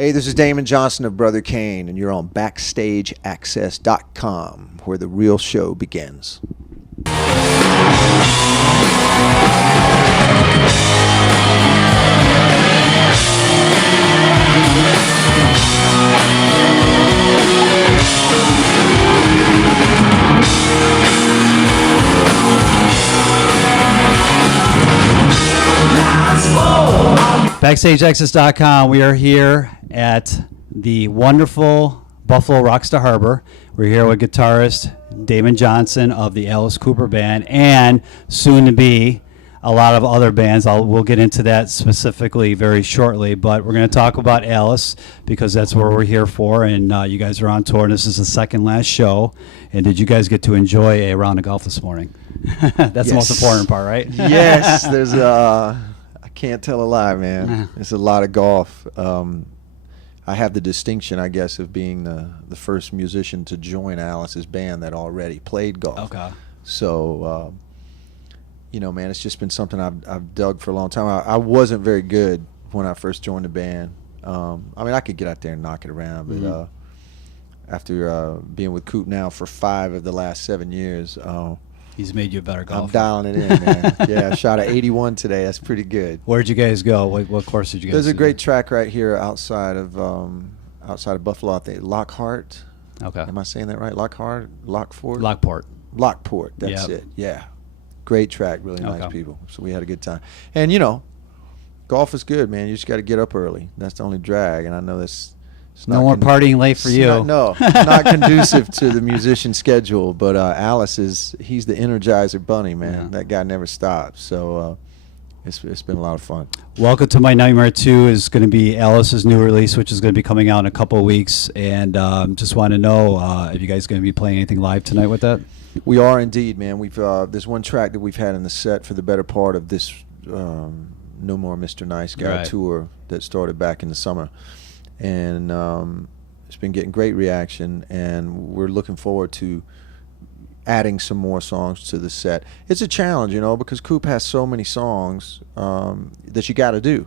Hey, this is Damon Johnson of Brother Kane, and you're on BackstageAxxess.com, where the real show begins. BackstageAxxess.com. We are here at the wonderful Buffalo Rockstar Harbor. We're here with guitarist Damon Johnson of the Alice Cooper Band, and soon to be a lot of other bands. We'll get into that specifically very shortly, but we're going to talk about Alice because that's what we're here for, and you guys are on tour, and this is the second last show. And did you guys get to enjoy a round of golf this morning? That's the most important part, right? Yes, there's I can't tell a lie, man. It's a lot of golf. I have the distinction, I guess, of being the first musician to join Alice's band that already played golf. Okay. So, man, it's just been something I've dug for a long time. I wasn't very good when I first joined the band. I could get out there and knock it around, but after being with Coop now for 5 of the last 7 years, he's made you a better golfer. I'm dialing it in, man. Yeah, I shot a 81 today. That's pretty good. Where'd you guys go? What course did you guys There's a do? great track right here outside of Buffalo. I think Lockhart. Okay. Am I saying that right? Lockhart? Lockport? Lockport. That's Yep. it. Yeah. Great track. Really nice Okay. people. So we had a good time. And, golf is good, man. You just got to get up early. That's the only drag. And I know that's... No more partying late for you. Not conducive to the musician schedule. But Alice he's the Energizer Bunny, man. Yeah. That guy never stops. So it's been a lot of fun. Welcome to My Nightmare 2 is going to be Alice's new release, which is going to be coming out in a couple of weeks. And just want to know if you guys going to be playing anything live tonight with that? We are indeed, man. We've there's one track that we've had in the set for the better part of this No More Mr. Nice Guy tour that started back in the summer. And it's been getting great reaction, and we're looking forward to adding some more songs to the set. It's a challenge, because Coop has so many songs that you got to do,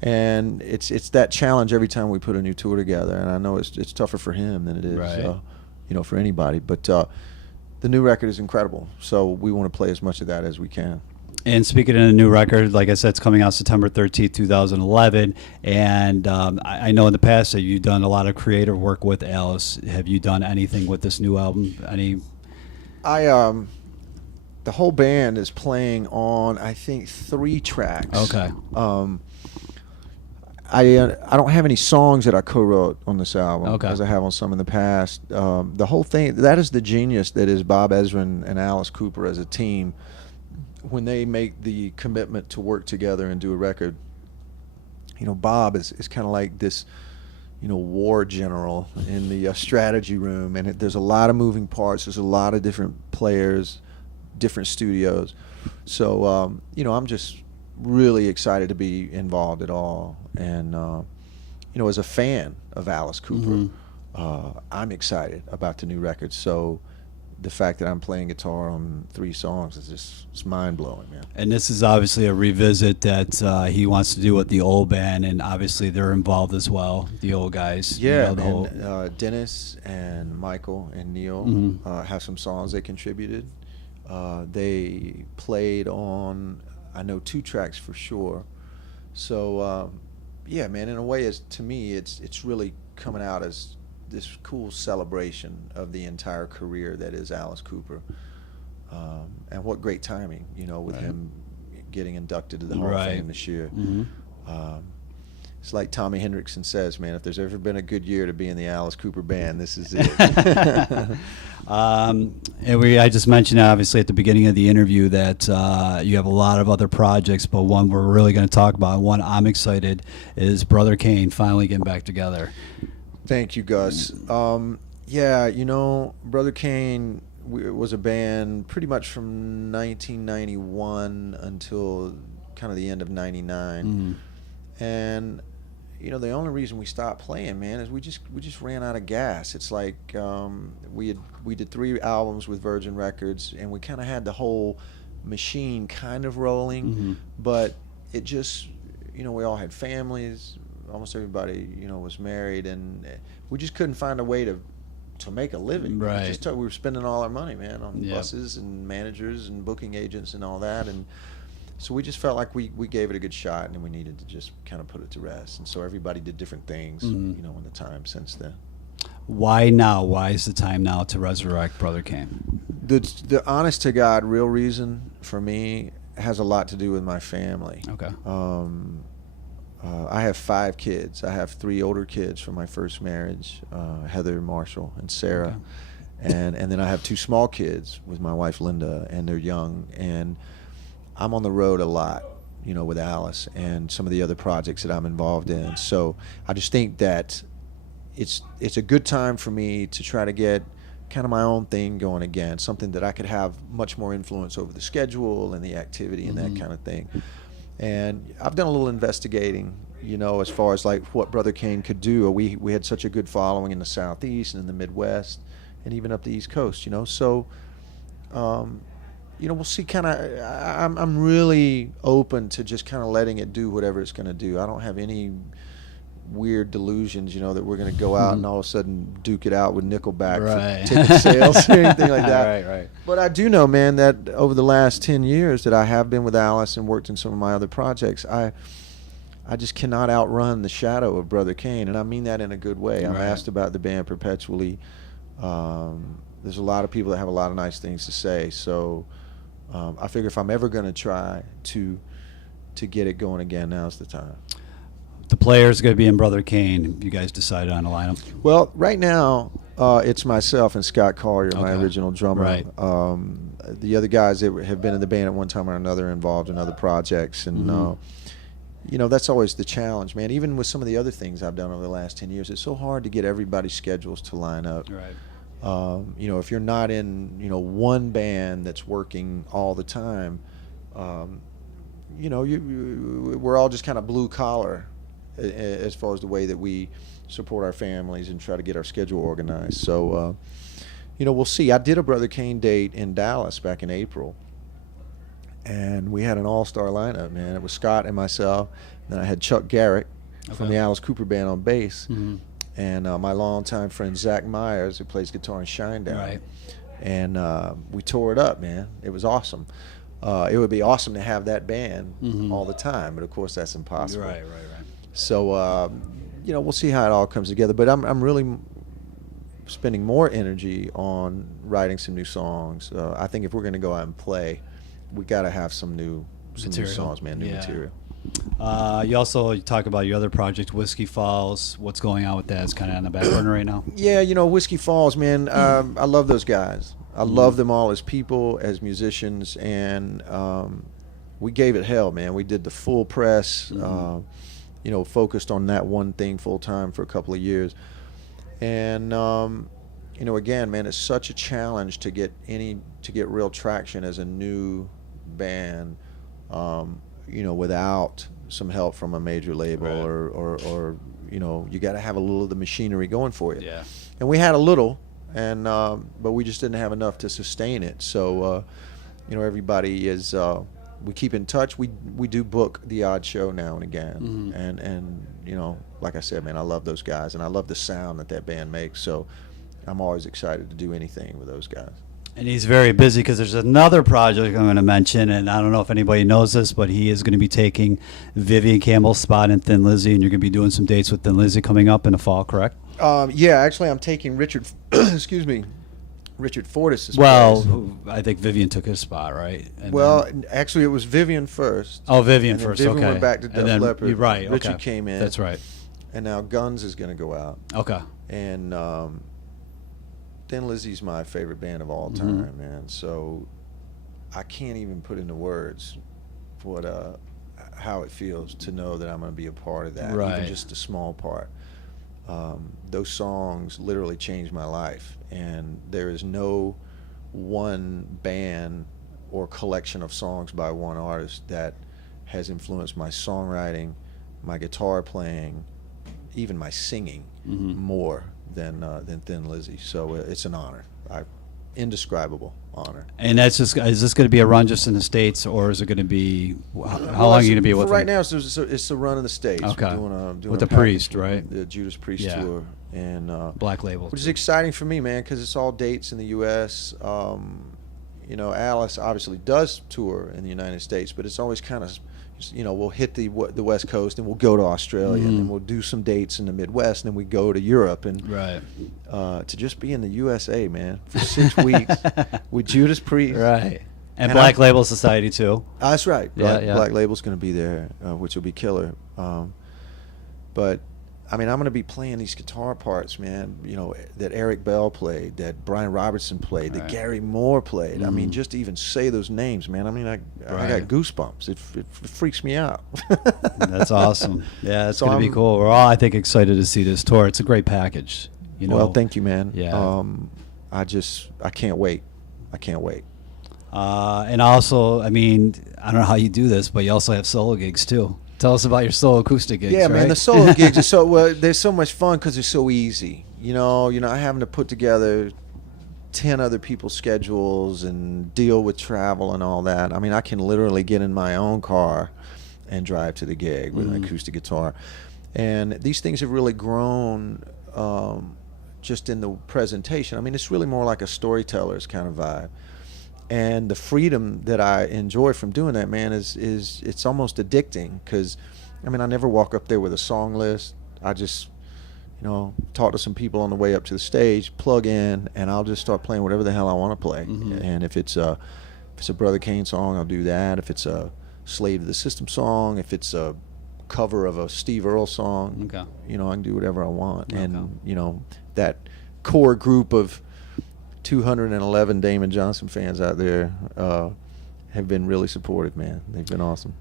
and it's that challenge every time we put a new tour together. And I know it's tougher for him than it is, for anybody. But the new record is incredible, so we want to play as much of that as we can. And speaking of the new record, like I said, it's coming out September 13th, 2011. And I know in the past that you've done a lot of creative work with Alice. Have you done anything with this new album? The whole band is playing on, I think, 3 tracks. Okay. I don't have any songs that I co-wrote on this album, okay, as I have on some in the past. The whole thing, that is the genius that is Bob Ezrin and Alice Cooper as a team. When they make the commitment to work together and do a record, Bob is kind of like this, war general in the strategy room, and there's a lot of moving parts. There's a lot of different players, different studios. So, I'm just really excited to be involved at all. And, as a fan of Alice Cooper, I'm excited about the new record. So the fact that I'm playing guitar on 3 songs is it's mind-blowing, man. And this is obviously a revisit that he wants to do with the old band, and obviously they're involved as well, the old guys. Yeah, and Dennis and Michael and Neil have some songs they contributed. They played on, I know, 2 tracks for sure. So, yeah, man, in a way, to me, it's really coming out as this cool celebration of the entire career that is Alice Cooper, and what great timing, with him getting inducted to the Hall of Fame this year. It's like Tommy Hendrickson says, man, if there's ever been a good year to be in the Alice Cooper band, this is it. I just mentioned, obviously, at the beginning of the interview that you have a lot of other projects, but one we're really going to talk about, and one I'm excited, is Brother Kane finally getting back together. Thank you, Gus. Brother Kane was a band pretty much from 1991 until kind of the end of 99. And, the only reason we stopped playing, man, is we just ran out of gas. It's like we did 3 albums with Virgin Records, and we kind of had the whole machine kind of rolling, but it just, we all had families, almost everybody, was married, and we just couldn't find a way to make a living. Right. We were spending all our money, man, on Yep. buses and managers and booking agents and all that, and so we just felt like we gave it a good shot, and we needed to just kind of put it to rest. And so everybody did different things, in the time since then. Why now? Why is the time now to resurrect Brother Kane? The honest to God real reason for me has a lot to do with my family. Okay. I have 5 kids. I have 3 older kids from my first marriage, Heather, Marshall, and Sarah. Okay. And then I have 2 small kids with my wife, Linda, and they're young. And I'm on the road a lot, with Alice and some of the other projects that I'm involved in. So I just think that it's a good time for me to try to get kind of my own thing going again, something that I could have much more influence over the schedule and the activity and that kind of thing. And I've done a little investigating, as far as like what Brother Kane could do. We had such a good following in the Southeast and in the Midwest and even up the East Coast, So, we'll see. I'm really open to just kind of letting it do whatever it's going to do. I don't have any weird delusions, that we're going to go out and all of a sudden duke it out with Nickelback for ticket sales or anything like that. Right. But I do know, man, that over the last 10 years that I have been with Alice and worked in some of my other projects, I just cannot outrun the shadow of Brother Kane, and I mean that in a good way. I'm asked about the band perpetually. There's a lot of people that have a lot of nice things to say, so I figure if I'm ever going to try to get it going again, now's the time. The players going to be in Brother Kane. You guys decided on a lineup? Well, right now it's myself and Scott Collier, my original drummer. Right. The other guys that have been in the band at one time or another, involved in other projects, and that's always the challenge, man. Even with some of the other things I've done over the last 10 years, it's so hard to get everybody's schedules to line up. Right. If you're not in one band that's working all the time, we're all just kind of blue collar as far as the way that we support our families and try to get our schedule organized. So, we'll see. I did a Brother Kane date in Dallas back in April, and we had an all-star lineup, man. It was Scott and myself. Then I had Chuck Garrett from the Alice Cooper Band on bass, and my longtime friend Zach Myers, who plays guitar in Shinedown. Right. And we tore it up, man. It was awesome. It would be awesome to have that band all the time, but of course that's impossible. Right. So, we'll see how it all comes together. But I'm really spending more energy on writing some new songs. I think if we're going to go out and play, we got to have some new songs, man, new material. You talk about your other project, Whiskey Falls. What's going on with that? It's kind of on the back burner right now. Yeah, Whiskey Falls, man. I love those guys. I love them all as people, as musicians, and we gave it hell, man. We did the full press. Focused on that one thing full time for a couple of years. And, again, man, it's such a challenge to get real traction as a new band, without some help from a major label or you got to have a little of the machinery going for you. Yeah. And we had a little, and but we just didn't have enough to sustain it. So, everybody is. We keep in touch. We do book the odd show now and again, and like I said, man, I love those guys, and I love the sound that band makes. So I'm always excited to do anything with those guys. And he's very busy because there's another project I'm going to mention, and I don't know if anybody knows this, but he is going to be taking Vivian Campbell's spot in Thin Lizzy, and you're going to be doing some dates with Thin Lizzy coming up in the fall, correct? Yeah, actually, I'm taking Richard. Excuse me. Richard Fortis' place. Well, I think Vivian took his spot, right? And actually, it was Vivian first. Oh, Vivian first. Vivian okay. went back to Def Leppard. You're right. Richard came in. That's right. And now Guns is going to go out. Okay. And Thin Lizzy's my favorite band of all time, man. So I can't even put into words what how it feels to know that I'm going to be a part of that, even just a small part. Those songs literally changed my life, and there is no one band or collection of songs by one artist that has influenced my songwriting, my guitar playing, even my singing more than Thin Lizzy. So it's an honor. indescribable honor. And that's is this going to be a run just in the States, or is it going to be, how long are you going to be with right them? now? It's a run in the States. Okay. We're doing With a the Priest, package with right? The Judas Priest Yeah. tour, and Black Label. which is exciting for me, man, because it's all dates in the U.S. Alice obviously does tour in the United States, but it's always kind of, we'll hit the West Coast, and we'll go to Australia, and then we'll do some dates in the Midwest, and then we go to Europe, and Right. To just be in the USA, man, for 6 weeks with Judas Priest. Right. And And Black Label Society, too. That's right. Yeah, yeah. Black Label's going to be there, which will be killer. But I mean, I'm going to be playing these guitar parts, man. That Eric Bell played, that Brian Robertson played, that Right. Gary Moore played. I mean, Mhm. just to even say those names, man. I mean, I Right. got goosebumps. It freaks me out. That's awesome. Yeah, it's So going to be I'm- cool. We're all, I think, excited to see this tour. It's a great package. Well, thank you, man. Yeah. I can't wait. I can't wait. And also, I mean, I don't know how you do this, but you also have solo gigs, too. Tell us about your solo acoustic gigs. Yeah, right? man, the solo gigs are they're so much fun because they're so easy. You're not having to put together 10 other people's schedules and deal with travel and all that. I mean, I can literally get in my own car and drive to the gig with an acoustic guitar. And these things have really grown just in the presentation. I mean, it's really more like a storyteller's kind of vibe. And the freedom that I enjoy from doing that, man, is it's almost addicting, because I mean, I never walk up there with a song list. I just talk to some people on the way up to the stage, plug in, and I'll just start playing whatever the hell I want to play. And if it's a Brother Kane song, I'll do that. If it's a Slave to the System song, if it's a cover of a Steve Earle song, Okay. I can do whatever I want. Okay. And that core group of 211 Damon Johnson fans out there have been really supportive, man. They've been awesome.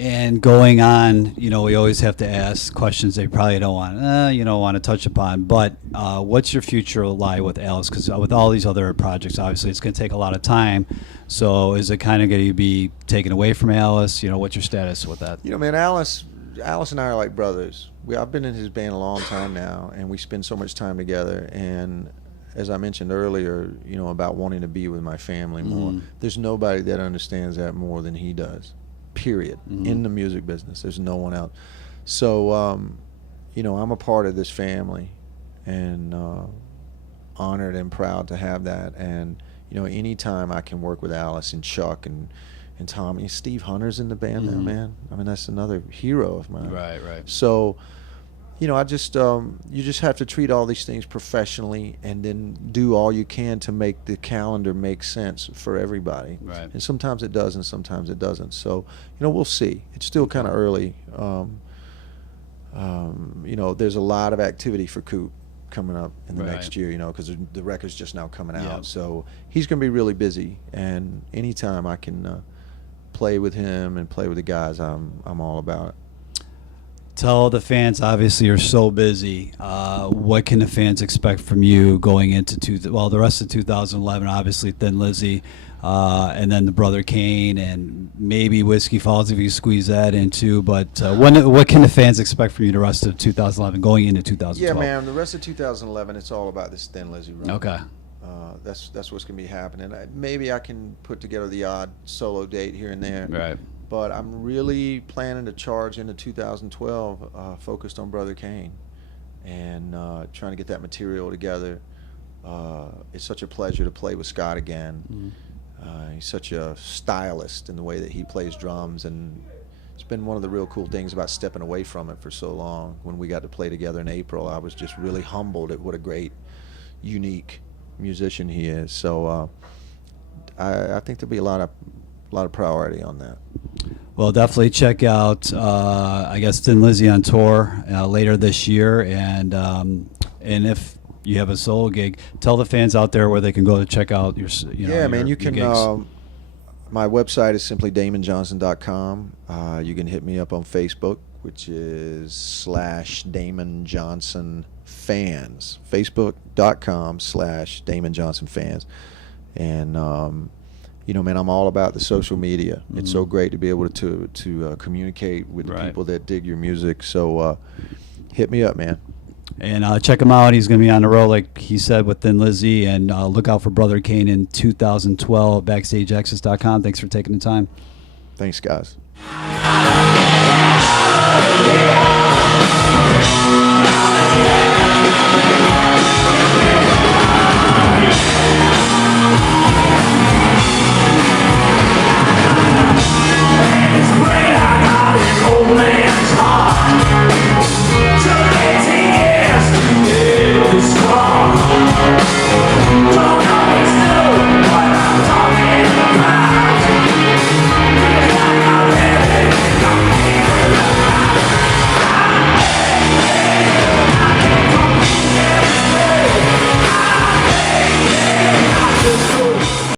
And going on, we always have to ask questions they probably don't want to touch upon. But what's your future lie with Alice? Because with all these other projects, obviously, it's going to take a lot of time. So is it kind of going to be taken away from Alice? What's your status with that? Man, Alice and I are like brothers. I've been in his band a long time now, and we spend so much time together. And as I mentioned earlier, about wanting to be with my family more. There's nobody that understands that more than he does. Period. In the music business, there's no one else. So, I'm a part of this family, and honored and proud to have that. And anytime I can work with Alice and Chuck and Tommy, Steve Hunter's in the band now, man. I mean, that's another hero of mine. Right. So, I just you just have to treat all these things professionally, and then do all you can to make the calendar make sense for everybody. Right. And sometimes it does, and sometimes it doesn't. So, we'll see. It's still kind of early. There's a lot of activity for Coop coming up in the next year, because the record's just now coming out. Yeah. So he's going to be really busy, and anytime I can play with him and play with the guys, I'm all about it. Tell the fans, obviously, you're so busy. What can the fans expect from you going into the rest of 2011? Obviously, Thin Lizzy, and then the Brother Kane, and maybe Whiskey Falls if you squeeze that in too. But what can the fans expect from you the rest of 2011, going into 2012? Yeah, man. The rest of 2011, it's all about this Thin Lizzy run. Okay. That's what's going to be happening. Maybe I can put together the odd solo date here and there. Right. But I'm really planning to charge into 2012 focused on Brother Kane, and trying to get that material together. It's such a pleasure to play with Scott again. He's such a stylist in the way that he plays drums, and it's been one of the real cool things about stepping away from it for so long. When we got to play together in April, I was just really humbled at what a great, unique musician he is. So I think there'll be a lot of priority on that. Well, definitely check out, I guess, Thin Lizzy on tour later this year, and if you have a solo gig, tell the fans out there where they can go to check out your, Yeah, man, you your can. gigs. My website is simply damonjohnson.com. You can hit me up on Facebook, which is /Damon Johnson Fans. Facebook.com/Damon Johnson Fans. And man, I'm all about the social media. It's so great to be able to communicate with the people that dig your music. So hit me up, man. And check him out. He's going to be on the road, like he said, with Thin Lizzy. And look out for Brother Kane in 2012. BackstageAxxess.com. Thanks for taking the time. Thanks, guys. Yeah.